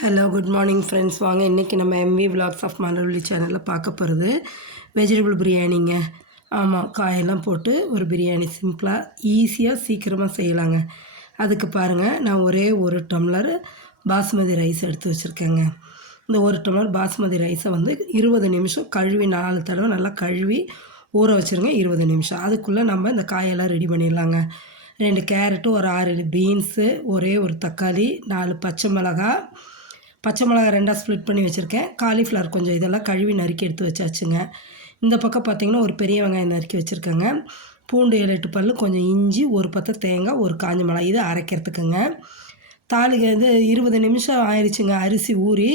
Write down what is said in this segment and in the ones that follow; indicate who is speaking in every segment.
Speaker 1: Hello good morning friends வாங்க இன்றைக்கி நம்ம எம்வி விலாக்ஸ் ஆஃப் மலர்வழி சேனலில் பார்க்க போகிறது வெஜிடபிள் பிரியாணிங்க. ஆமாம் காயெல்லாம் போட்டு ஒரு பிரியாணி சிம்பிளாக ஈஸியாக சீக்கிரமாக செய்யலாங்க. அதுக்கு பாருங்கள் நான் ஒரே ஒரு டம்ளர் பாஸ்மதி ரைஸ் எடுத்து வச்சுருக்கேங்க. இந்த ஒரு டம்ளர் பாஸ்மதி ரைஸை வந்து இருபது நிமிஷம் கழுவி நாலு தடவை நல்லா கழுவி ஊற வச்சுருங்க இருபது நிமிஷம். அதுக்குள்ளே நம்ம இந்த காயெல்லாம் ரெடி பண்ணிடலாங்க. ரெண்டு கேரட்டு ஒரு ஆறு பீன்ஸு ஒரே ஒரு தக்காளி நாலு பச்சை மிளகாய் பச்சை மிளகா ரெண்டாக ஸ்ப்ளிட் பண்ணி வச்சுருக்கேன். காலிஃப்ளவர் கொஞ்சம் இதெல்லாம் கழுவி நறுக்கி எடுத்து வச்சாச்சுங்க. இந்த பக்கம் பார்த்திங்கன்னா ஒரு பெரிய வெங்காயம் நறுக்கி வச்சுருக்கேங்க. பூண்டு ஏழு எட்டு பல் கொஞ்சம் இஞ்சி ஒரு பத்தை தேங்காய் ஒரு காஞ்ச மிளகா இது அரைக்கிறதுக்குங்க. தாளிக்கு இது இருபது நிமிஷம் ஆயிடுச்சுங்க அரிசி ஊறி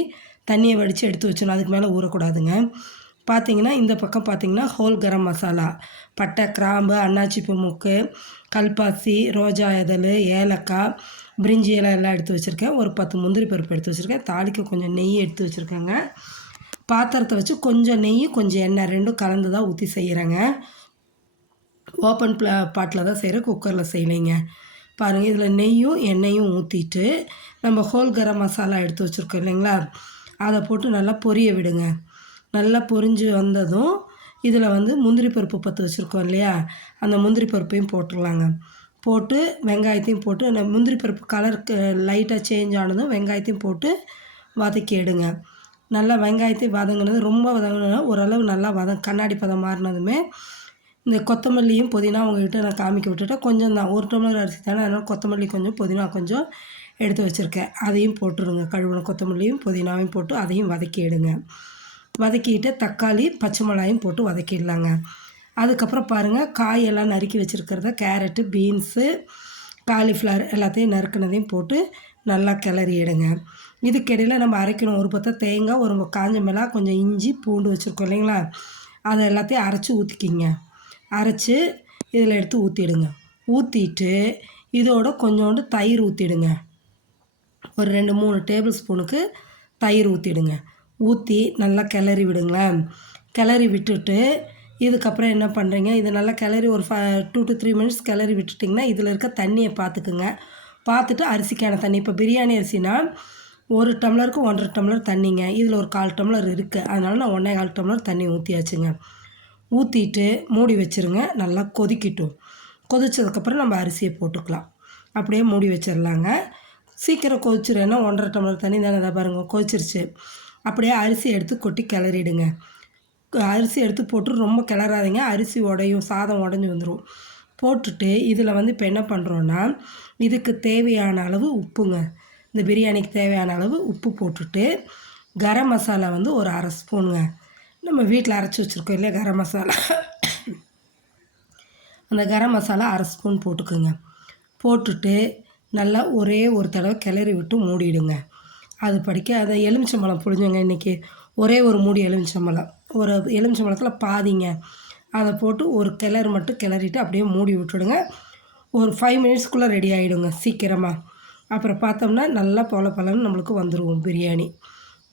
Speaker 1: தண்ணியை வடித்து எடுத்து வச்சிடணும். அதுக்கு மேலே ஊறக்கூடாதுங்க. பார்த்தீங்கன்னா இந்த பக்கம் பார்த்தீங்கன்னா ஹோல் கரம் மசாலா. பட்டை கிராம்பு அன்னாச்சிப்பூ மூக்கு கல்பாசி ரோஜா இதழ் ஏலக்காய் பிரிஞ்சி எல்லாம் எல்லாம் எடுத்து வச்சுருக்கேன். ஒரு பத்து முந்திரி பருப்பு எடுத்து வச்சுருக்கேன். தாளிக்க கொஞ்சம் நெய் எடுத்து வச்சுருக்கேங்க. பாத்திரத்தை வச்சு கொஞ்சம் நெய் கொஞ்சம் எண்ணெய் ரெண்டும் கலந்து தான் ஊற்றி செய்கிறேங்க ஓப்பன் ப்ளா பாட்டில் தான் செய்கிறேன் குக்கரில் செய்யலைங்க. பாருங்கள் இதில் நெய்யும் எண்ணெயும் ஊற்றிட்டு நம்ம ஹோல் கரம் மசாலா எடுத்து வச்சுருக்கோம் இல்லைங்களா? அதை போட்டு நல்லா பொரிய விடுங்க. நல்லா பொரிஞ்சு வந்ததும் இதில் வந்து முந்திரி பருப்பு பற்ற வச்சுருக்கோம் இல்லையா? அந்த முந்திரி பருப்பையும் போட்டுடலாங்க. போட்டு வெங்காயத்தையும் போட்டு அந்த முந்திரி பருப்பு கலருக்கு லைட்டாக சேஞ்ச் ஆனதும் வெங்காயத்தையும் போட்டு வதக்கி எடுங்க. நல்லா வெங்காயத்தையும் வதங்கினது ரொம்ப வதங்கினா ஓரளவு நல்லா வதம் கண்ணாடி பதம் மாறினதுமே இந்த கொத்தமல்லியும் புதினா உங்கள்கிட்ட நான் காமிக்க விட்டுட்டேன். கொஞ்சம் தான் ஒரு டம்ளர் அரிசி தானே அதனால் கொத்தமல்லி கொஞ்சம் புதினா கொஞ்சம் எடுத்து வச்சுருக்கேன். அதையும் போட்டுருங்க. கழுவுன கொத்தமல்லியும் புதினாவையும் போட்டு அதையும் வதக்கி எடுங்க. வதக்கிட்டு தக்காளி பச்சை மிளகாயும் போட்டு வதக்கிடலாங்க. அதுக்கப்புறம் பாருங்கள் காயெல்லாம் நறுக்கி வச்சுருக்கிறத கேரட்டு பீன்ஸு காலிஃப்ளவர் எல்லாத்தையும் நறுக்கினதையும் போட்டு நல்லா கிளறி எடுங்க. இதுக்கிடையில் நம்ம அரைக்கணும் ஒரு பத்த தேங்காய் ஒரு காஞ்ச மிளகா கொஞ்சம் இஞ்சி பூண்டு வச்சுருக்கோம் இல்லைங்களா? அதை எல்லாத்தையும் அரைச்சி ஊற்றிக்கிங்க அரைச்சி இதில் எடுத்து ஊற்றிடுங்க ஊற்றிட்டு இதோட கொஞ்சோண்டு தயிர் ஊற்றிடுங்க ஒரு ரெண்டு மூணு டேபிள் ஸ்பூனுக்கு தயிர் ஊற்றிடுங்க ஊற்றி நல்லா கிளறி விடுங்களேன். கிளறி விட்டுட்டு இதுக்கப்புறம் என்ன பண்ணுறீங்க இது நல்லா கிளறி ஒரு ஃப டூ டு த்ரீ மினிட்ஸ் கிளறி விட்டுட்டிங்கன்னா இதில் இருக்க தண்ணியை பார்த்துக்குங்க பார்த்துட்டு அரிசிக்கான தண்ணி. இப்போ பிரியாணி அரிசினா ஒரு டம்ளருக்கு ஒன்றரை டம்ளர் தண்ணிங்க. இதில் ஒரு கால் டம்ளர் இருக்குது அதனால் நான் ஒன்றே கால் டம்ளர் தண்ணி ஊற்றியாச்சுங்க ஊற்றிட்டு மூடி வச்சுருங்க. நல்லா கொதிக்கட்டும். கொதித்ததுக்கப்புறம் நம்ம அரிசியை போட்டுக்கலாம். அப்படியே மூடி வச்சிடலாங்க சீக்கிரம் கொதிச்சிடும் ஏன்னா ஒன்றரை டம்ளர் தண்ணி தானே தான் பாருங்கள் கொதிச்சிருச்சு. அப்படியே அரிசி எடுத்து கொட்டி கிளறிடுங்க. அரிசி எடுத்து போட்டு ரொம்ப கிளறாதீங்க. அரிசி உடையும் சாதம் உடஞ்சி வந்துடும் போட்டுட்டு இதில் வந்து இப்போ என்ன பண்ணுறோன்னா இதுக்கு தேவையான அளவு உப்புங்க. இந்த பிரியாணிக்கு தேவையான அளவு உப்பு போட்டுட்டு கரம் மசாலா வந்து ஒரு அரை ஸ்பூனுங்க. நம்ம வீட்டில் அரைச்சி வச்சுருக்கோம் இல்லையா கரம் மசாலா? அந்த கரம் மசாலா அரை ஸ்பூன் போட்டுக்குங்க. போட்டுட்டு நல்லா ஒரே ஒரு தடவை கிளறி விட்டு மூடிடுங்க. அது படிக்க அதை எலுமிச்சம்பழம் புழிஞ்சுங்க இன்றைக்கி ஒரே ஒரு மூடி எலுமிச்சம்பழம். ஒரு எலுமிச்சம்பழத்தில் பாதிங்க. அதை போட்டு ஒரு கிளறு மட்டும் கிளறிட்டு அப்படியே மூடி விட்டுடுங்க. ஒரு ஃபைவ் மினிட்ஸ்க்குள்ளே ரெடி ஆகிடுங்க சீக்கிரமாக அப்புறம் பார்த்தோம்னா நல்லா பொல பலன்னு நம்மளுக்கு வந்துடுவோம் பிரியாணி.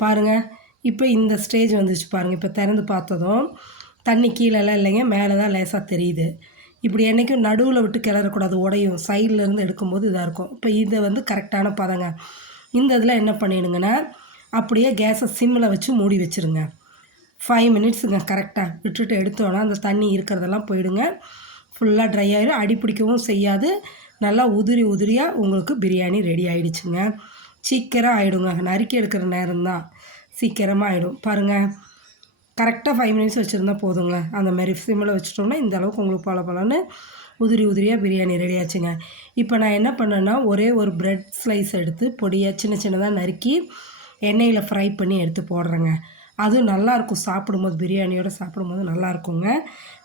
Speaker 1: பாருங்கள் இப்போ இந்த ஸ்டேஜ் வந்துச்சு பாருங்கள் இப்போ திறந்து பார்த்ததும் தண்ணி கீழெல்லாம் இல்லைங்க மேலே தான் லேசாக தெரியுது. இப்படி என்றைக்கும் நடுவில் விட்டு கிளறக்கூடாது உடையும். சைடில் இருந்து எடுக்கும்போது இதாக இருக்கும். இப்போ இதை வந்து கரெக்டான பதங்க. இந்த இதில் என்ன பண்ணிடுங்கன்னா அப்படியே கேஸை சிம்மில் வச்சு மூடி வச்சுருங்க. ஃபைவ் மினிட்ஸுங்க கரெக்டாக விட்டுட்டு எடுத்தோன்னா அந்த தண்ணி இருக்கிறதெல்லாம் போயிடுங்க. ஃபுல்லாக ட்ரை ஆகிடும் அடி பிடிக்கவும் செய்யாது. நல்லா உதிரி உதிரியாக உங்களுக்கு பிரியாணி ரெடி ஆகிடுச்சுங்க சீக்கிரம் ஆகிடுங்க நறுக்கி எடுக்கிற நேரம் தான் சீக்கிரமாக ஆகிடும் பாருங்கள் கரெக்டாக ஃபைவ் மினிட்ஸ் வச்சுருந்தா போதுங்க. அந்த மாதிரி சிம்மில் வச்சுட்டோம்னா இந்த அளவுக்கு உங்களுக்கு பல பலன்னு உதிரி உதிரியாக பிரியாணி ரெடி ஆச்சுங்க. இப்போ நான் என்ன பண்ணேன்னா ஒரே ஒரு ப்ரெட் ஸ்லைஸ் எடுத்து பொடியாக சின்ன சின்னதாக நறுக்கி எண்ணெயில் ஃப்ரை பண்ணி எடுத்து போடுறேங்க. அதுவும் நல்லாயிருக்கும் சாப்பிடும்போது பிரியாணியோடு சாப்பிடும்போது நல்லாயிருக்குங்க.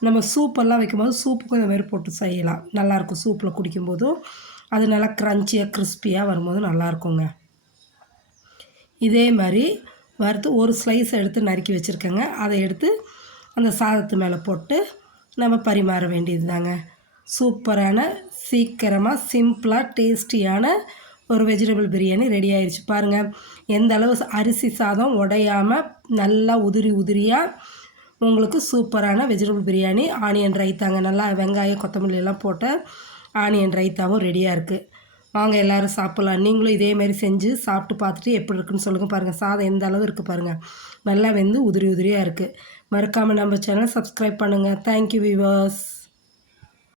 Speaker 1: நம்ம சூப்பெல்லாம் வைக்கும்போது சூப்புக்கும் இந்த மாதிரி போட்டு செய்யலாம். நல்லாயிருக்கும் சூப்பில் குடிக்கும்போதும் அது நல்லா க்ரன்ச்சியாக கிறிஸ்பியாக வரும்போது நல்லாயிருக்குங்க. இதே மாதிரி வறுத்து ஒரு ஸ்லைஸ் எடுத்து நறுக்கி வச்சுருக்கேங்க. அதை எடுத்து அந்த சாதத்து மேலே போட்டு நம்ம பரிமாற வேண்டியது தாங்க சூப்பரான சீக்கிரமாக சிம்பிளாக டேஸ்டியான ஒரு வெஜிடபிள் பிரியாணி ரெடி ஆயிடுச்சு பாருங்கள் எந்த அளவு அரிசி சாதம் உடையாமல் நல்லா உதிரி உதிரியாக உங்களுக்கு சூப்பரான வெஜிடபிள் பிரியாணி ஆனியன் ரைத்தாங்க. நல்லா வெங்காயம் கொத்தமல்லி எல்லாம் போட்ட ஆனியன் ரைத்தாவும் ரெடியாக இருக்குது வாங்க எல்லோரும் சாப்பிட்லாம். நீங்களும் இதேமாரி செஞ்சு சாப்பிட்டு பார்த்துட்டு எப்படி இருக்குன்னு சொல்லுங்கள் பாருங்கள் சாதம் எந்த அளவு இருக்குது பாருங்கள் நல்லா வெந்து உதிரி உதிரியாக இருக்குது மறக்காமல் நம்ம சேனல் சப்ஸ்கிரைப் பண்ணுங்கள் தேங்க்யூ விவாஸ்